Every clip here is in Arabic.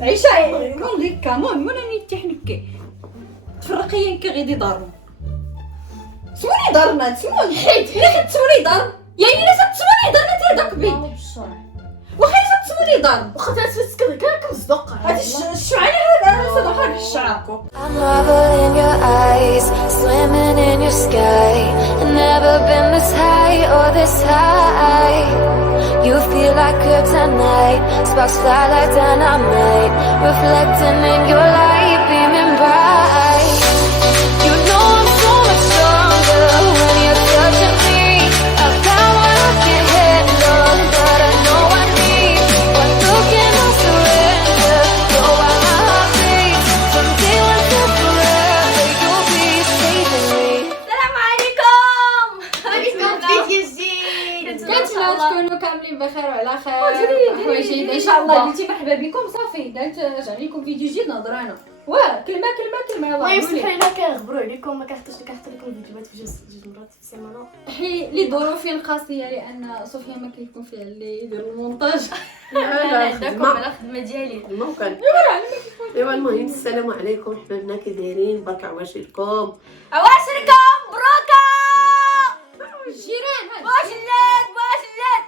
عيشة يقول لك كمون منني تحنكي تفرقين كغيدي دارو سموني دارنا تسمون حيت تسموني دار يعني لا تسموني دار نتا داك بي وخا تسموني دار واخا تفسك كاك مصدق هادي الشعر هذا صدق هذا الشعر I'm marble in your eyes, swimming in your sky. Never been this high or this high. You feel like kryptonite, sparks fly like dynamite, reflecting in your light, beaming bright. You know I'm so much stronger when you're touching me. I've got what I can't handle, but I know I need. One look and I'll surrender. Go while my heart beats. From day one to forever, you'll be saving me. السلام عليكم. فيديو جديد. كنتمنى تكونوا كاملين بخير وعلى خير وحوايج جيده ان شاء الله. قلتي مرحبا بكم صافي درت رجع لكم فيديو جديد نهضرانا كلمه ما يلا يمسح قولي لنا كنغبروا عليكم، ما كنحطوش لكم فيديوهات في جوج مرات في السيمانه. حي لظروف قاسيه لان صوفيا ما كيكون فيها اللي يدير المونتاج. انا عندكم على الخدمه ديالي. ممكن. ايوا المهم السلام عليكم حبابنا، كي دايرين؟ برك عواشركم. عواشركم مبروكه الجيران هاد واش اللات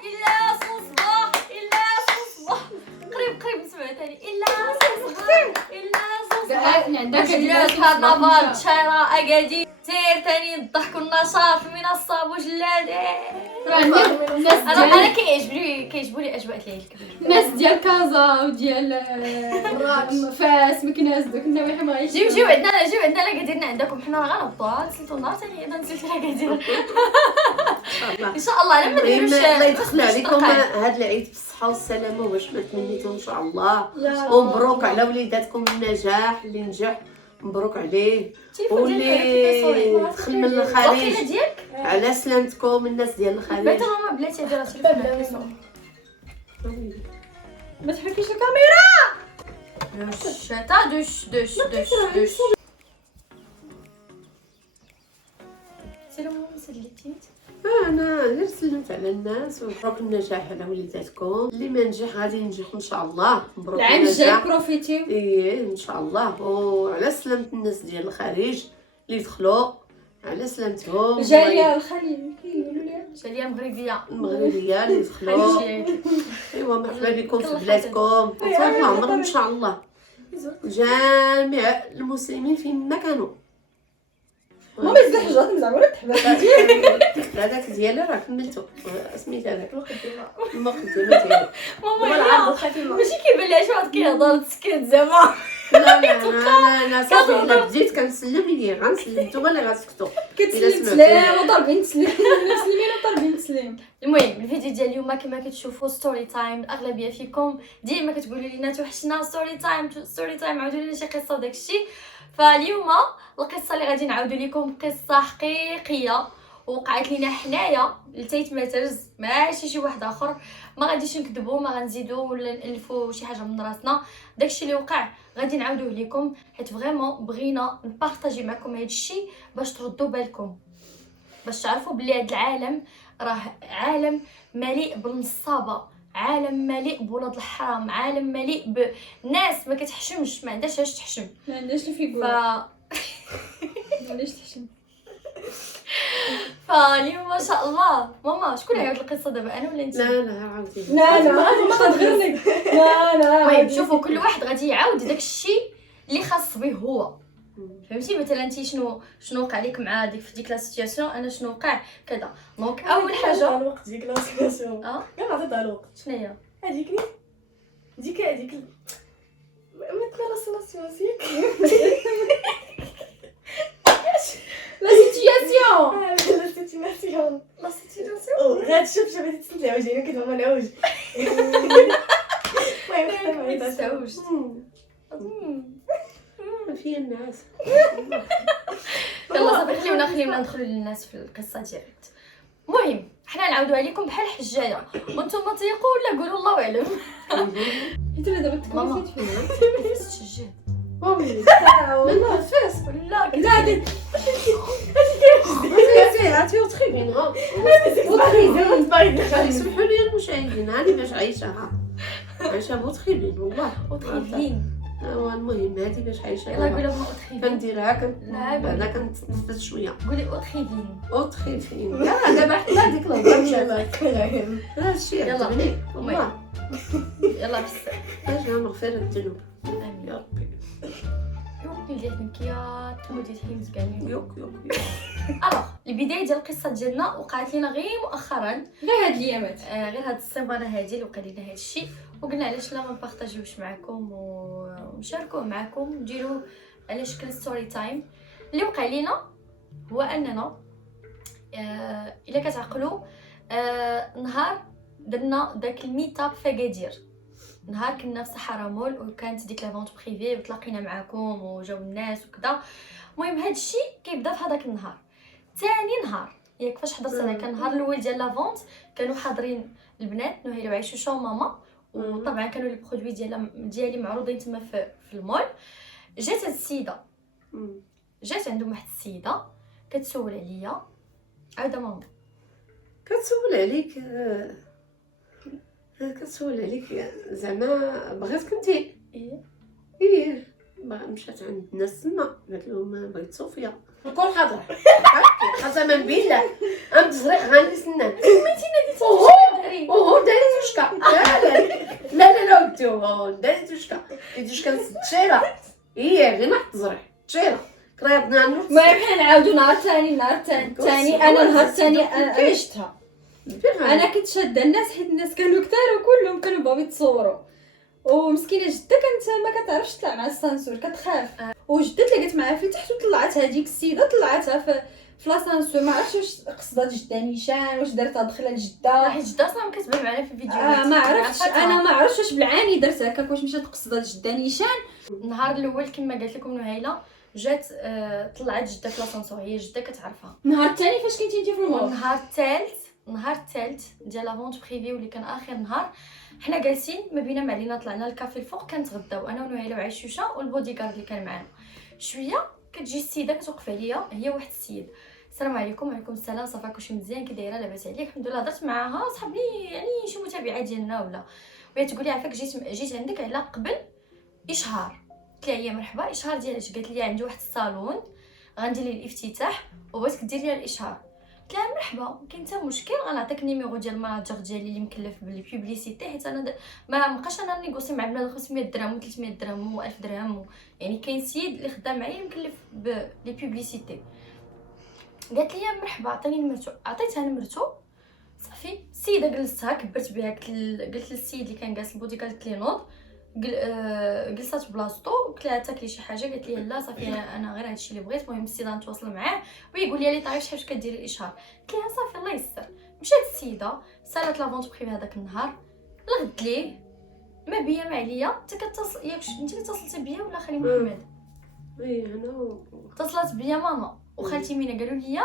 الا صباح الا صباح قريب نسمع ثاني الا صباح عندك جلات كرنفال تشايره اكادير سير ثاني الضحك والنشاط من الصاب وجلاد. انا كيعجبوني اجواء الليل الكبير. الناس ديال كازا وديال فاس مكناس دوك النواحي ما جيو عندنا لا قادرين عندكم حنا غنهبطوا نسلتوا النار ثاني انا نسيت لا قادرين ان شاء الله لما نديروش الله يدخل عليكم هاد العيد بالصحه والسلامه واش ما تمنيتو ان شاء الله. ومبروك على وليداتكم النجاح اللي نجح، مبروك عليه. واللي دخل من الخارج على سلامتكم الناس ديال الخارج. بيت ماما بلاتي ديال التليفون ما تحركيش الكاميرا. دوش سلام مسلتيت. انا غير سلمت على الناس ومبروك النجاح على وليداتكم. اللي ما نجح غادي ينجح ان شاء الله. مبروك العام الجاي النجاح. بروفيتيو ايه ان شاء الله. وعلى سلامة الناس ديال الخارج اللي دخلوا على سلامتهم. جايه الخليل كيقولوا لي جاليه مغربيه المغربيه اللي دخلوا. ايوا مرحبا بكم في بلادكم طول العمر ان شاء الله. جميع المسلمين فين ما كانوا. ماما الزحجات زعما ولا تحبس هذاك ديالي راه كملتو. سميت هذاك المقدمه ديالي. ماما ماشي كيبان لها شحال كيهضر تسكت زعما. لا انا صافي الا بديت كنسلم لي غنسلم نتوما اللي غتسكتوا. كتسلم تسليم وضربين تسليم مسلمين وضربين تسليم. المهم الفيديو ديال اليوم كما كتشوفوا ستوري تايم. الاغلبيه فيكم ديما كتقولوا لينا توحشنا ستوري تايم عاودوا لنا شي قصه وداكشي. فاليوم القصه اللي غادي نعاودوا لكم قصه حقيقيه وقعت لينا حنايا لتيت ماترز، ماشي شي واحد اخر. ما غاديش نكذبوا، ما غنزيدوا ولا نالفوا شي حاجه من راسنا. داكشي اللي وقع غادي نعاودوه لكم حيت فريمون بغينا نبارطاجي معكم هذا الشيء باش تردوا بالكم، باش تعرفوا بلي هذا العالم راه عالم مليء بالنصابه، عالم مليء بولاد الحرام، عالم مليء بناس ما كتحشمش، ما عندهاش علاش تحشم. ما عندناش اللي فيقول علاش تحشم. فاليوم ما شاء الله ماما شكون عاود القصه دابا انا ولا انت؟ لا عاودي. لا ما غنغيرك. لا المهم شوفوا كل واحد غادي يعاود داك الشيء اللي خاص به هو. فهمتي مثلا انت شنو وقع لك مع ديك لا سيتوياسيون، انا شنو وقع كذا. دونك اول حاجه الوقت ديك لا سيتوياسيون كان عطيتها الوقت. شنو هي هذيك مثل لا سيتوياسيون لا سيتياسيون غاد شوف شفتي تسنت لي وجهي كيف ما نعوج. ما تستوعبش. في الناس. يلا صافي خليونا ندخلوا للناس في القصه ديالت. المهم حنا نعاودوها لكم بحال الحجايه وانتم تيقوا ولا قولوا الله اعلم. انت دابا ماما تكلمتي فيا تشجع والله فاس لا لا هادي عرفتي وتخي بين سمحوا لي المشاهدين هاني باش عايشها. عايشه بوتخيبين والله وتخيلين المهم هذه باش عايشه يلا قولوا لهم وتخيلين كنديرها لا بعدا كنتنفس شويه قولي وتخيلين وتخيفين لا دابا حنا ديك الهضره مشات كاين هذا الشيء يلا. عجبني والله يلا بس اجا مغفره الذنوب امين يا ربي يوك اللي نكيا تمودي تحيمز كاملين يوك الوغ البدايه ديال القصه ديالنا وقعت لينا غير مؤخرا غير هاد الايامات. غير هاد السيمانه هادي اللي وقع لينا هاد الشيء وقلنا علاش لا ما نبارطاجيوش معكم ونشاركوه معكم نديرو على شكل ستوري تايم. اللي وقع لينا هو اننا الا كتعقلوا نهار درنا داك الميتاب في اكادير، نهار كنا في صحراء مول وكانت ديك لا فونت بريفي وتلاقينا معكم وجاو الناس وكذا. المهم هاد الشيء كيبدا في هذاك النهار. ثاني نهار ياك فاش حضرت انا كان النهار الاول ديال لا فونت كانوا حاضرين البنات نهيل وعيشوشه وماما وطبعا كانوا لي برودوي ديالي معروضين تما في المول. جات هاد السيده جات عندهم واحد السيده كتسول عليا عاوده ماما كتسول عليك زعما بغيت كنتي ايه مشات عند الناس تما قالت لهم بغيت صوفيا الكل حاضر قسما بالله ام تصريح غادي سنان اوه داري توشكا لا وديو داري توشكا تشيرا هي غير ما تصريح تشيرا قريبنا نروح المهم حنا نعاودو نهار ثاني انا نهار ثاني انا شفتها. انا كنت شاده الناس حيت الناس كانوا كثار وكلهم كانوا باغي يتصوروا ومسكينه جده كانت ما كتعرفش تطلع مع السانسور كتخاف وجده تلاقات معها في تحت وطلعت هذيك السيده طلعتها في لاسانسور. ما عرفتش واش قصدت جده نيشان واش دارتها دخله لجده حيت جده اصلا كتبان معنا في الفيديو ما عرفتش انا ما عرفتش واش بالعاني درت هكاك واش مشات قصدت جده نيشان. النهار الاول كما قالت لكم نهيله جات طلعت جده في لاسانسور هي جده كتعرفها. النهار الثاني فاش كنتي انت في المول النهار الثالث ديال لا فونت بريفي واللي كان اخر نهار حنا جالسين ما بينا ما علينا طلعنا للكافي الفوق كنتغداو انا ونهيله وعيشوشه والبودي غارد اللي كان معانا. شويه كتجي السيده كتوقف عليا هي واحد السيد السلام عليكم. وعليكم السلام صافاك واش مزيان كي دايره لاباس عليك الحمد لله. هضرت معاها صاحبي يعني شي متابعه ديالنا ولا وهي تقول لي عافاك جيت عندك على قبل اشهار. قلت لها هي مرحبا اشهار ديالك؟ قالت لي عندي واحد الصالون غندير لي الافتتاح وبغيتك دير لي الاشهار. قلت لها مرحبا كاين حتى مشكل غنعطيك النيميرو ديال المناجر ديالي اللي مكلف بالبوبليسيتي حيت انا ما بقاش انا نيغوسي مع بنادم 500 درهم و300 درهم و1000 درهم يعني كاين سيد اللي خدام معايا مكلف بلي بوبليسيتي. قالت لي مرحبا عطيني نمرتو. عطيتها نمرتو صافي السيده جلستها كبرت بها قلت للسيد اللي كان جالس البودي قالت لي نوض جلسات بلاصتو. قلت لها تاكلي شي حاجه؟ قالت لي لا صافي انا غير هادشي اللي بغيت. المهم السيده نتواصل معاه ويقول لي طيب شحال كديري الاشهار؟ قلت لها صافي الله يسر. مشات السيده سالات لا فونت بريفي هذاك النهار لغد ليه ما بيا ما عليا انت كتصل ياك انت اللي اتصلتي بيا ولا خالي محمد؟ انا اتصلت بيا ماما وخالتي مينا قالوا لي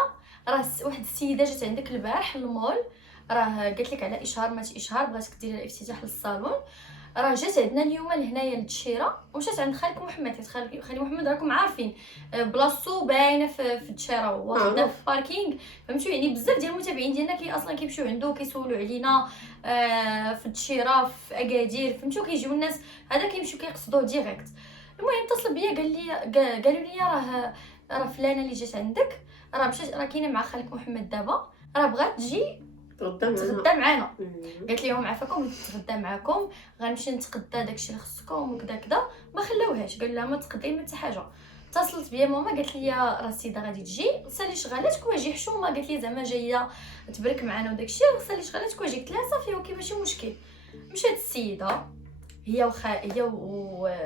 راه واحد السيده جات عندك البارح المول راه قالت لك على اشهار ماشي اشهار بغاتك ديري الافتتاح للصالون راه جات عندنا اليوم لهنايا للتشيره ومشات عند خالك محمد. حيت خالي محمد راكم عارفين بلاصتو باينه في التشيره واخده في باركينغ فهمتوا. يعني بزاف ديال المتابعين ديالنا كي اصلا كيمشيو عنده كيسولوا علينا في التشيره في اكادير فهمتوا كيجيو الناس هذا كيمشيو كيقصدوه ديريكت. المهم اتصل بيا قالوا لي راه فلانه اللي جات عندك راه مشات راه كاينه مع خالك محمد دابا راه بغات تجي تغدى معانا. قالت لهم عافاكم نتغدى معاكم غنمشي نتغدى داكشي اللي خصكم وكذا كذا. ما خلاوهاش قالوا لها ما تقدي ما حتى حاجه. اتصلت بيا ماما قالت لي راه السيده غادي تجي سالي شغالاتك واجي حشومه. قالت لي زعما جايه تبرك معانا وداكشي سالي شغالاتك واجي. قلت لها صافي اوكي ماشي مشكل. مشات السيده هي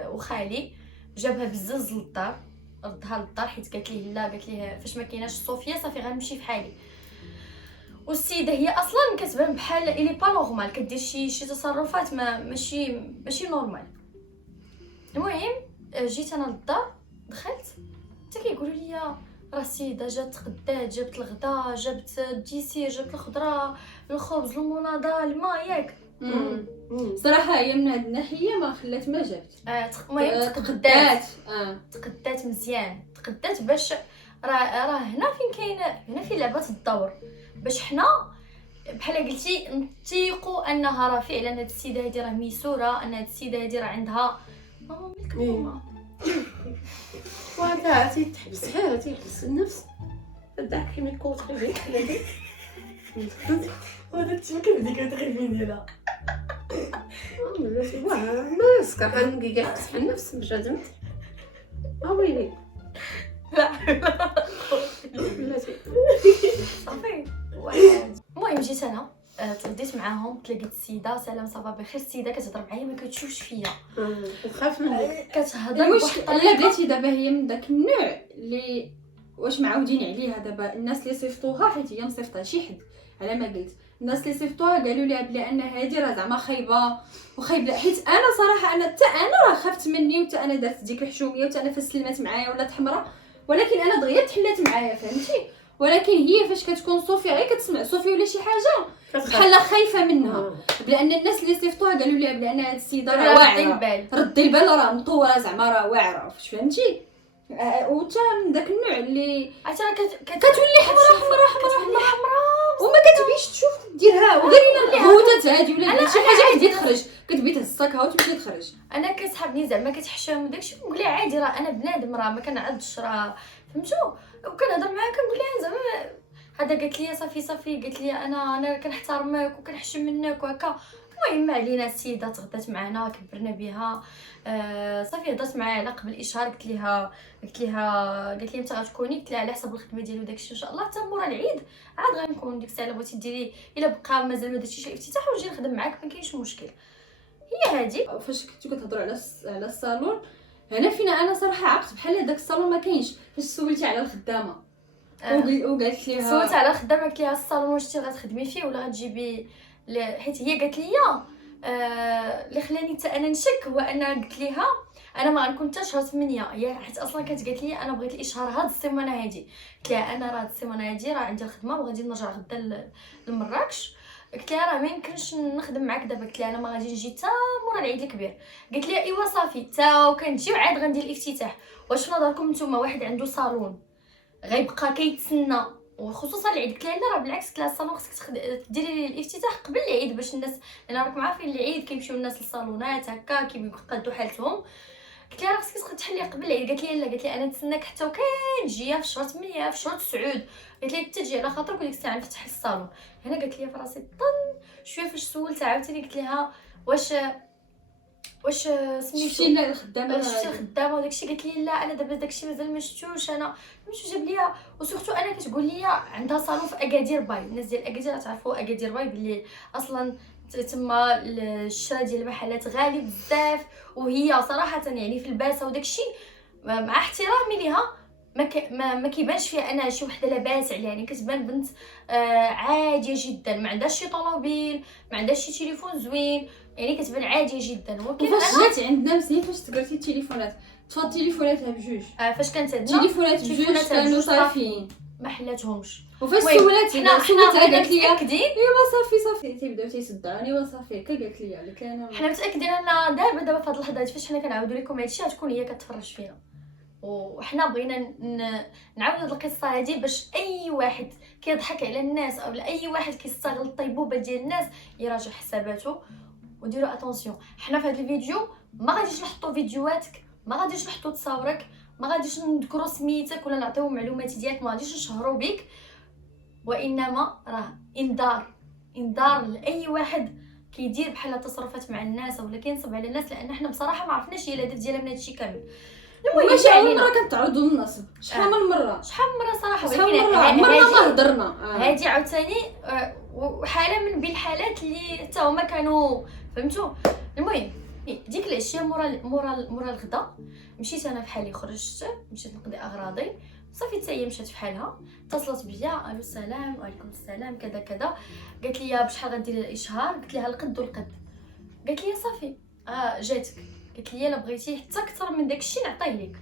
وخالي جابها بزز للدار ردها للدار حيت قالت لي لا قالت لي فاش ما كايناش صوفيا صافي غنمشي فحالي. والسيده هي اصلا كتبان بحال الي با نورمال كدير شي تصرفات ماشي نورمال. المهم جيت انا للدار دخلت حتى كيقولوا لي راه السيده جات تغدات جابت الغدا جابت الديسير جابت الخضره الخبز المناضه الماء ياك. صراحه هي من هاد الناحيه ما خلات ما جابت. المهم تقدات مزيان تقدات باش راه هنا فين كاين هنا فين لعبه الدور باش حنا بحال قلتي نتيقوا انها راه فعلا هاد السيده هادي راه ميسوره، ان هاد السيده هادي راه عندها ماما ملك ماما. وهذا تيتحبسها تيحبس النفس داك كيما يكون تخربيك وهذا التيم كيف كتغيبين ديالها. واه ما يسكر هنقي يحبس النفس بجد ويلي لا بلاتي صافي. المهم جيت انا تغديت معاهم، تلاقيت السيده سلام صافا بخير، السيده كتهضر معايا ما كتشوفش فيا، وخاف منك. كتهضر المشكل بواحد لا الطريقه. بلاتي دابا هي من داك النوع اللي واش معودين عليها. دابا الناس اللي صيفطوها، حيت هي مصيفطها شي حد على ما قلت، الناس اللي صيفطوها قالوا لها بلي ان هادي راه زعما خايبه وخايبه. حيت انا صراحه حتى انا راه خفت مني، وحتى انا درت ديك الحشوميه، وحتى انا فسلمت معايا ولات حمراء، ولكن انا دغيا تحلات معايا فهمتي. ولكن هي فاش كتكون صوفيا غير كتسمع صوفيا ولا شي حاجه بحال خايفه منها، بلان الناس اللي صيفطوها قالوا لها بلان هاد السيده راه ردي واعره، البال. ردي البال راه مطوره زعما راه واعره فاش فهمتي. وتا من داك النوع اللي عرفتي راه كتولي حمراء كتولي حمراء وما كتبيش تشوف ديرها، وقال لنا غوتات هادي ولا شي حاجه كتبي تخرج، كتبي تهزكها وتمشي تخرج. انا كتحبني زعما كتحشم وداكشي، نقول لها عادي راه انا بنادم راه ما كنعضش راه فهمتوا. وكنهضر معاها كنقول لها زعما هذا قالت لي صافي قالت لي انا كنحترمك وكنحشم منك وهكا. المهم ما علينا، السيده تغدات معنا كبرنا بها صافي. هضرت معاها على قبل الاشهار، قلت لها متى غتكوني، قلت لها على حسب الخدمه ديالي وداكشي ان شاء الله حتى مورا العيد عاد غنكون. ديك الساعه بغيتي ديري الا بقى مازال ما درتيش الافتتاح ونجي نخدم معاك ما كاينش مشكل. هي هادي. فاش كنتو كتهضروا على الصالون، هنا فينا انا صراحه عقت بحال داك الصالون ما كاينش. فاش سولتي على الخدامه وقالت ليها سولت على خدامه، قلت لها الصالون واش انت غتخدمي فيه ولا غتجيبي حيت هي قالت لي اللي خلاني حتى انا نشك هو انا قلت لها انا ما غنكون حتى شهر 8. هي حيت اصلا كانت قالت لي انا بغيت الاشهار هاد السيمانه هادي. قلت لها انا راه هاد السيمانه هادي راه عندي الخدمه وغادي نرجع غدا لمراكش. قلت لها راه ما يمكنش نخدم معاك دابا. قلت لها انا ما غادي نجي حتى مورا العيد الكبير. قالت لي ايوا صافي تا وكنجيو عاد غندير الافتتاح. واش في نظركم نتوما واحد عنده صالون غيبقى كيتسنى وخصوصا العيد؟ قلت لها لا راه بالعكس، قلت لها الصالون خصك ديري الافتتاح قبل العيد باش الناس، لان راك عارفين العيد كيمشيو الناس للصالونات هكا كيقادوا حالتهم. قلت لها راه خصك تحلي قبل العيد. قالت لي لا، قالت لي انا نتسناك حتى وكنجي في شهر 8 في شهر 9. قالت لي تجي على خاطرك وديك الساعه نفتح الصالون. هنا قالت لي في راسي طن شويه. فاش سولتها عاوتاني قلت لها واش سميتو شفتي الخدامه شفتي الخدامه وداكشي؟ قالت لي لا انا دابا داكشي مازال ما شفتوش. انا مش جاب ليا وسورتو انا كتقول لي عندها صالون في اكادير باي. الناس ديال اكادير تعرفوا اكادير باي بلي اصلا تما الشراء ديال المحلات غالي بزاف، وهي صراحه يعني في الباسه وداكشي مع احترامي ليها ما كيبانش فيها انا شي وحده لاباس عليها. يعني كتبان بنت عاديه جدا، ما عندهاش شي طوموبيل، ما عندهاش شي تليفون زوين، يعني كتبان عاديه جدا. ولكن وفاش جات عندنا مسكين فاش تقرتي التليفونات تفاضل تليفوناتها بجوج، فاش كانت عندنا تليفونات بجوج كانوا صافيين ما حلاتهمش. وفاش حنا سولتها قالت لي متاكدين ايوا صافي تيبداو تيصدعوني وصافي هكا قالت لي. قلت لها حنا متاكدين ان دابا في هاد اللحظات فاش حنا كنعاودوا لكم هادشي غتكون هي كتفرج فينا. وحنا بغينا نعاود هاد القصه هادي باش اي واحد كيضحك على الناس او اي واحد كيستغل الطيبوبه ديال الناس يراجع حساباته. وديروا اتونسيون، حنا في هاد الفيديو ما غاديش نحطوا فيديوهاتك، ما غاديش نحطوا تصاورك، ما غاديش نذكروا سميتك ولا نعطيو معلومات ديالك، ما غاديش نشهروا بك، وانما راه انذار لاي واحد كيدير بحال التصرفات مع الناس ولا كينصب على الناس، لان حنا بصراحه ما عرفناش هي الهدف ديالها من هادشي كامل. ماشي اول مره كنتعرضوا للنصب، شحال من مره صراحه، شحال من مره ما هضرنا. هادي عاوتاني وحاله من بين الحالات اللي حتى هما كانوا فهمتوا. المهم ديك العشيه مورا الغدا مشيت انا بحالي، خرجت مشيت نقضي اغراضي صافي. حتى هي مشات بحالها، اتصلت بيا الو السلام وعليكم السلام كذا كذا. قالت لي بشحال غديري الاشهار؟ قلت لها القد والقد. قالت لي صافي جاتك. قالت لي الا بغيتي حتى اكثر من داكشي نعطيه لك.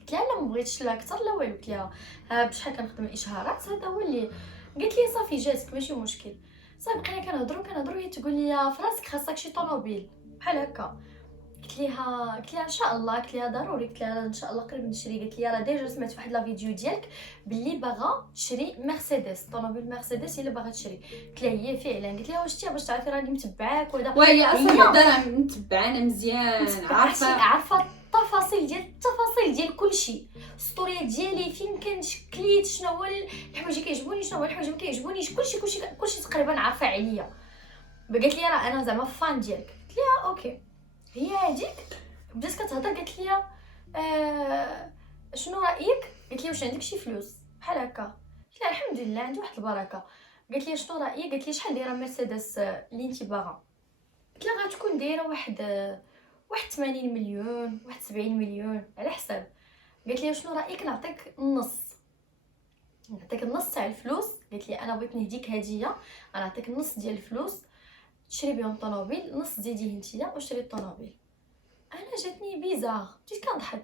قلت لها لا ما بغيتش لا اكثر لا والو. قلت لها بشحال كنخدم الاشهارات هذا هو اللي. قالت لي صافي جاتك ماشي مشكل. صافي بقينا كنهضروا هي تقول لي في راسك خاصك شي طوموبيل بحال هكا. قلت لها ان شاء الله، قلت لها ضروري، قلت لها ان شاء الله قريب نشري. قالت لي راه ديجا سمعت واحد لا فيديو ديالك باللي باغا تشري مرسيدس، طوموبيل مرسيدس هي اللي باغا تشري. قلت لها هي فعلا. قلت لها واش باش تعرفي راني متبعاك وهذا، وهي اصلا انا متبعانا مزيان، عارفه التفاصيل ديال كلشي، السطوريات ديالي، فين كنشكليت، شنو هو الحوايج اللي كيعجبوني، شنو هو الحوايج اللي ما كيعجبونيش، كلشي تقريبا عارفه عليا. قالت لي راه انا زعما فان ديالك. قلت لها اوكي. هي هذيك بدات كتهضر، قالت لي شنو رايك؟ قالت لي واش عندك شي فلوس بحال هكا؟ قلت لها الحمد لله عندي واحد البركه. قالت لي شنو رايك؟ قالت لي شحال دايره مرسيدس اللي انت باغا؟ قلت لها غتكون دايره واحد 80 مليون، واحد 70 مليون على حساب. قالت لي شنو رايك نعطيك النص تاع الفلوس؟ قالت لي انا بغيت نهديك هديه، غنعطيك النص ديال الفلوس تشري بهم طوموبيل، نص زيديه نتيا وشري الطوموبيل. انا جاتني بيزار، بديت كنضحك.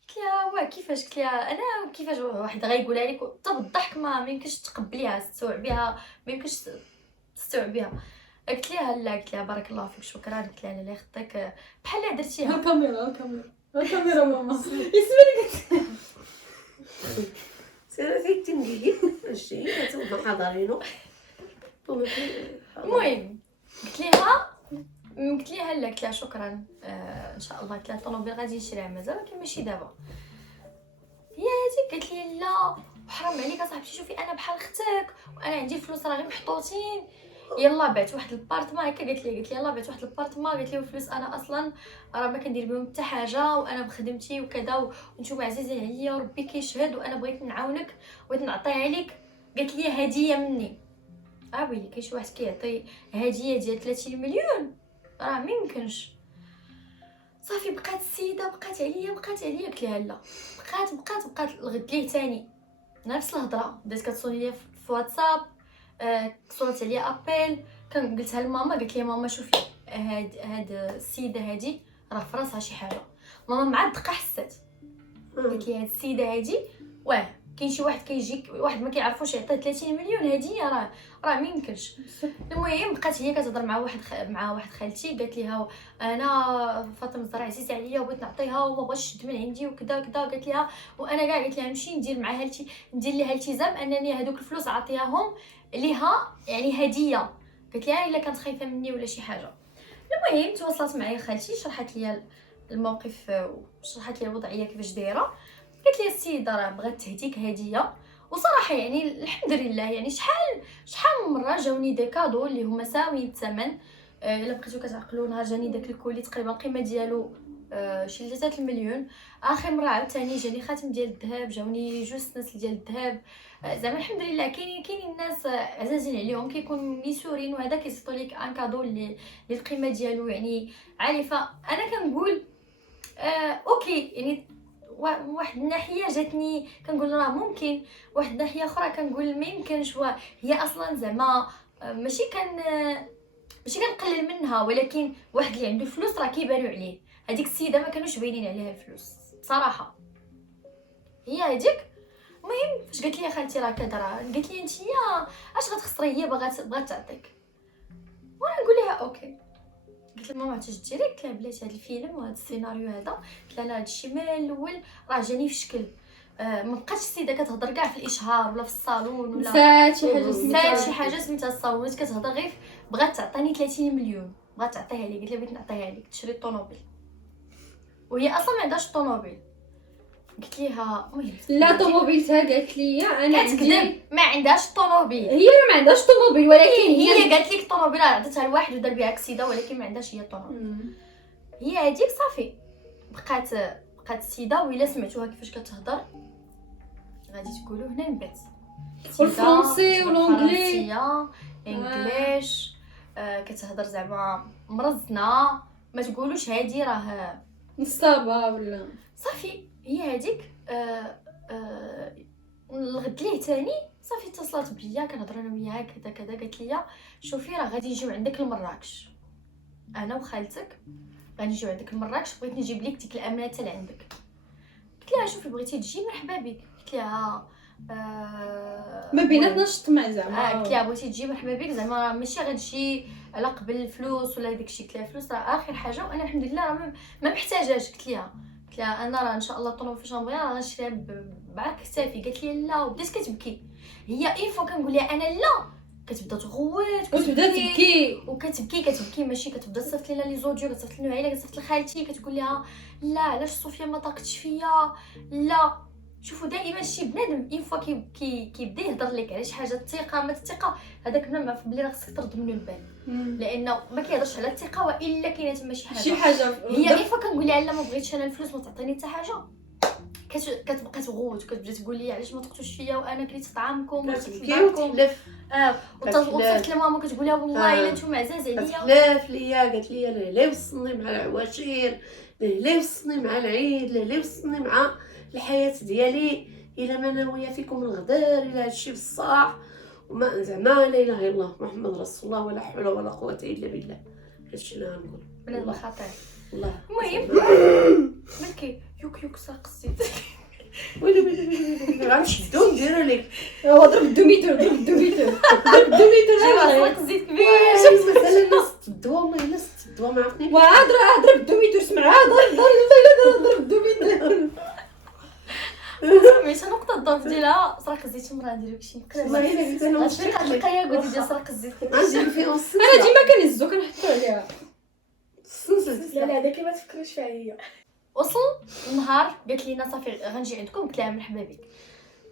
قلت لها واه كيفاش؟ قلت لها انا كيفاش واحد غايقولها لك حتى بالضحك ما يمكنش تقبليها تستوعبيها، ما يمكنش تستوعبيها. قلت لها لا، قلت لها بارك الله فيك شكرا. قلت لها الله يخطيك بحال درتيها. الكاميرا ماما اسمعني. سيرتي تنقلي ماشي كتوضع حضرينو. المهم قلت لها لا، قلت لها شكرا ان شاء الله. قلت لها الطوموبيل غادي نشريها مازال ولكن ماشي دابا. هي هذيك قالت لي لا وحرام عليك اصاحبتي، شوفي انا بحال اختك وانا عندي الفلوس راه غير محطوطين، يلا بعت واحد البارتما هكا. قالت لي يلا بعت واحد البارتما. قالت لي الفلوس انا اصلا راه ما كندير بهم حتى حاجه وانا بخدمتي وكذا وانتوما عزيزين عليا وربي كيشهد وانا بغيت نعاونك بغيت نعطيها لك. قالت لي هديه مني. ويلي كاين شي واحد كيعطي هديه ديال 30 مليون راه ما يمكنش. صافي بقات السيده بقات عليا. قلت لها لا. بقات الغد ليه ثاني نفس الهضره، بدات كتصوني ليا في واتساب، صورت عليا ابيل. قلتها لماما، قالت لي ماما شوفي هاد السيده هادي راه في راسها شي حاجه. ماما مع الدقه حسات، قالت لي هاد السيده هادي واه كاين شي واحد كيجيك واحد ما كيعرفوش يعطيه 30 مليون هديه، راه ما يمكنش. المهم بقات هي كتهضر مع واحد خالتي، قالت ليها انا فاطمه الزهراء عزيزه عليا وبغيت نعطيها وما بغاش تشد من عندي وكذا وكذا. قالت ليها وانا كاع قالت لها نمشي ندير معها ندير ليها التزام انني هذوك الفلوس عطيهم ليها يعني هديه. قالت لها الا كانت خايفه مني ولا شي حاجه. المهم تواصلت معايا خالتي، شرحت لي الموقف وشرحت لي الوضعيه كيفاش دايره. قالت لي السيده راه بغات تهديك هديه، وصراحه يعني الحمد لله يعني شحال من مره جاوني دي كادو اللي هما ساويين الثمن. الا بقيتو كتعقلوا نهار جاني داك الكولي تقريبا القيمه ديالو شي 3 المليون. اخر مره عاوتاني جاني خاتم ديال الذهب، جاوني جوج سنسل ديال الذهب. زعما الحمد لله كاينين الناس عزازين عليهم كيكون ميسورين وهذا كيصيفطوا لك ان كادو اللي القيمه ديالو يعني عاليه. فانا كنقول اوكي يعني واحد الناحيه جاتني كنقول راه ممكن، واحد الناحيه اخرى كنقول ما يمكنش. هي اصلا زعما ماشي كنقلل منها، ولكن واحد اللي عنده فلوس راه كيبانوا عليه. هذيك السيده ما كانوش باينين عليها الفلوس بصراحه. هي هذيك المهم فاش قالت لي خالتي راه كذا، قالت لي انتيا اش غتخسري، هي بغات تعطيك. وانا نقول لها اوكي. قلت لها ماما عرفتي ديري؟ قلت لها بلاتي هذا الفيلم وهذا السيناريو هذا، قلت لها هذا الشيء من الاول راه جاني في شكل ما بقاتش السيده كتهضر كاع في الاشهار ولا في الصالون ولا نسات شي حاجه سميتها الصالون، كتهضر غير بغات تعطيني 30 مليون، بغات تعطيها لي. قلت لها بغيت نعطيها لك تشري الطوموبيل، وهي اصلا ما عندهاش الطوموبيل. قلت لها لا طوموبيلتها قالت لي انا عندي ما عندهاش الطوموبيل. هي ما عندهاش طوموبيل ولكن هي قالت لك الطوموبيل عطيتها لواحد ودار بها كسيده، ولكن ما عندهاش هي الطوموبيل. هي هذيك صافي بقات السيده وإلا سمعتوها كيفاش كتهضر غادي تقولوا هنا نبات. والفرنسي والانجلي انجليش كتهضر زعما مرزنه، ما تقولوش هادي راه نصابه ولا صافي. هي هذيك الغد ليه ثاني صافي اتصلت بيا كنهضر انا وياها كذا كذا. قالت لي شوفي راه غادي نجيو عندك لمراكش انا وخالتك، غادي نجيو عندك لمراكش، بغيت نجيب لك ديك الامانات اللي عندك. قلت لها شوفي بغيتي تجي مرحبا بك. قلت لها ما بيناتناش الطمع زعما. قلت لها بغيتي تجي مرحبا بك، زعما ماشي غتجي على قبل الفلوس ولا داكشي. قلت لها فلوس راه اخر حاجه، وانا الحمد لله راه ما محتاجاش. قلت لها انا راه ان شاء الله الطونوبيل فاش غنبغيها راه غنشريها بعرق كتافي. قالت لي لا، وبدات كتبكي. هي اين فوا كنقول لها انا لا كتبدا تغوت وتبدا تبكي كتبكي ماشي كتبدا تصيفط لينا لي زوديو، كتصيفط لنا كتصيفط لخالتي، كتقول لها لا علاش صوفيا ما طاقتش فيا. لا شوفوا دائما شي بنادم اين فوا كيبدا يهضر لك على شي حاجه الثقه ما الثقه، هذاك بنادم عارف بلي راه خصك ترد منه البال، لانه ما كيهضرش على الثقه والا كاينه تما شي حاجه. هي اين فوا كنقول لها لا ما بغيتش انا الفلوس ما تعطيني حتى حاجه، كتبقى تغوت وكتبدا تقول لي علاش ما طقتوش فيا وانا كليت طعامكم وتحلف وتصلت لماما كتقول لها والله الا نتوما عزاز عليا. تحلف ليا قالت لي لا وصلني مع العواشير، لا وصلني مع العيد، لا وصلني مع الحياه ديالي، الا ما ناويه فيكم الغدار الا هادشي بصح وما زعما لا اله الا الله محمد رسول الله ولا حول ولا قوه الا بالله. هادشي اللي غنقول بنادم خطير والله. المهم ملكي يوك ساق الزيت ويلي غنشدو نديرو لك هو ضرب الدوميتر ساق الزيت كبير. مثلا الناس الدواء والله الا الدواء ما عرفتني ضرب الدوميتر سمعها ضرب الدوميتر. ماشي نقطه الضعف ديالها سرق الزيت. مرة ندير داكشي والله الا كنت انا غتفيق هاد القيا قلت ديال سرق الزيت. غندير فيهم السنسله. انا ديما كنهزو كنحطو عليها لا هذاك ما تفكريش فيها هي. وصل النهار قالت لينا صافي غنجي عندكم. قلت لها مرحبا بك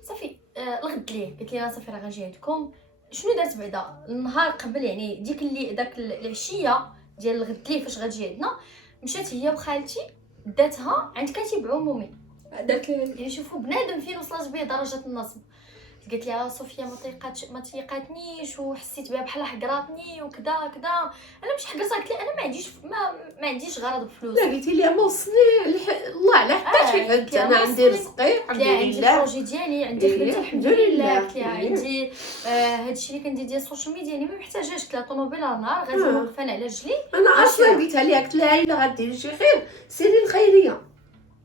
صافي. الغد ليه قالت لينا صافي راه غنجي عندكم. شنو درت بعدا النهار قبل يعني ديك اللي داك العشيه ديال الغد ليه فاش غتجي عندنا، مشات هي وخالتي داتها عند كاتب عمومي. درت يعني شوفوا بنادم فين وصلت به درجه النصب. قالت لي صوفيا ما تيقاتنيش وحسيت بها بحال حقراتني وكذا كذا. انا مش حقرتها. قلت لها انا ما عنديش غرض بفلوس. لا قلتي لي ما وصلني الله على حتى شي حد. انا عندي رزقي الحمد لله، عندي البروجي ديالي، عندي خدمتي الحمد لله. قلت لها عندي هادشي اللي كندير ديال السوشيال ميديا يعني ما محتاجاش. قلت لها طوموبيل نهار غادي نوقف انا على رجلي. انا اصلا قلت لها قلت لها الا غديري شي خير سيري الخيريه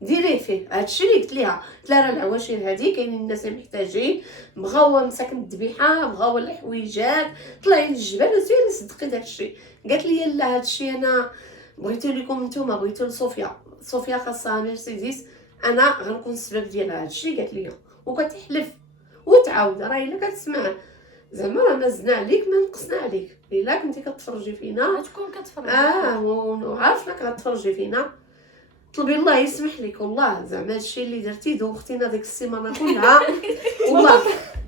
ديري فيه. هادشي اللي قلت لها. قلت لها راه العواشير هادي كاينين الناس اللي محتاجين، بغاو مساكن الذبيحه، بغاو الحويجات، طلعي للجبل وسيري صدقي داكشي. قالت لي لا هادشي انا بغيتو لكم نتوما، بغيتو لصوفيا خاصها مرسيدس، انا غنكون السبب ديال هادشي. قالت لي وكتحلف وتعاود راه الا كتسمع زعما راه ما زدنا عليك ما نقصنا عليك. الا كنتي كتفرجي فينا غتكون كتفرج وعارفك غتفرجي فينا طلبي الله يسمح لك. والله زعما هادشي اللي درتي دوختينا ديك السيمانه كلها والله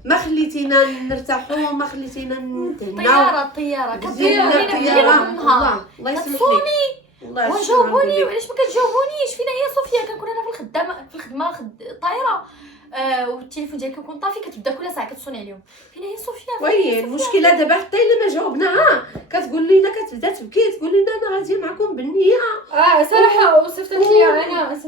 ما خليتينا نرتاحوا وما خليتينا نتهناو. الطياره طياره الله يسمح لك. والله وجاوبوني وعلاش ما كتجاوبونيش؟ فينا هي صوفيا؟ كنكون انا في الخدمه الطائره والتليفون ديالي كيكون طافي، كتبدا كل ساعه كتصوني عليهم. فين هي صوفيا؟ وي المشكله دابا حتى الا ما جاوبناها كتقول لينا كتبدا تبكي تقول لنا انا غادي معكم بالنيه. صراحه وصيفطت لي انا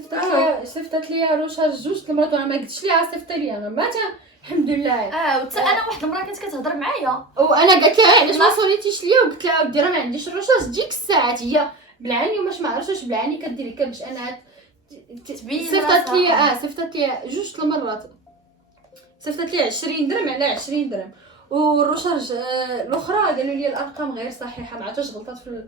صيفطت لي روشار جوج المرات وانا ما قلتش ليها صيفطي لي انا مات الحمد لله. وحتى انا واحد المره كانت كتهضر معايا وانا قلت لها علاش ما صونيتيش ليا، وقلت لها ودي راه ما عنديش الروشار ديك الساعات. هي بالعاني وماش ما عرفتش بالعاني كديري باش انا صيفطت لي جوج المرات. صيفطت لي 20 درهم على 20 درهم. والروشارج الاخرى قالوا لي الارقام غير صحيحه، ما عرفتش غلطات في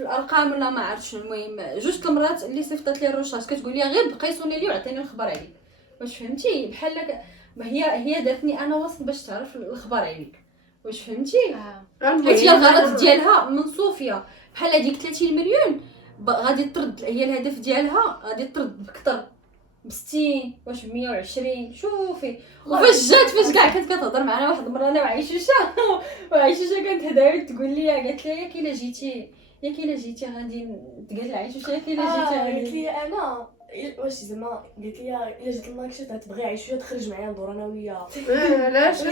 الارقام ولا ما عرفتش. المهم جوج المرات اللي صيفطت لي الروشارج كتقول لي غير بقى يصوني لي وعطيني الخبر عليك. واش فهمتي؟ بحال ما هي داتني انا وصل باش تعرف الخبر عليك. واش فهمتي؟ حيت هي الغرض ديالها من صوفيا بحال هذيك 30 مليون غادي ترد. هي الهدف ديالها غادي ترد بكثر ب 60 واش ب 120. شوفي وفاش جات فاش كاع كانت كتهضر معنا واحد المره انا وعيشوشه كانت هداوي تقول لي قالت لي ياك الا جيتي غادي تقال عيشوشه ياك الا جيتي قالت لي انا واش زعما قالت لي الا جيت لمراكش تبغي عيشوشه تخرج معايا ندور انا وياها. علاش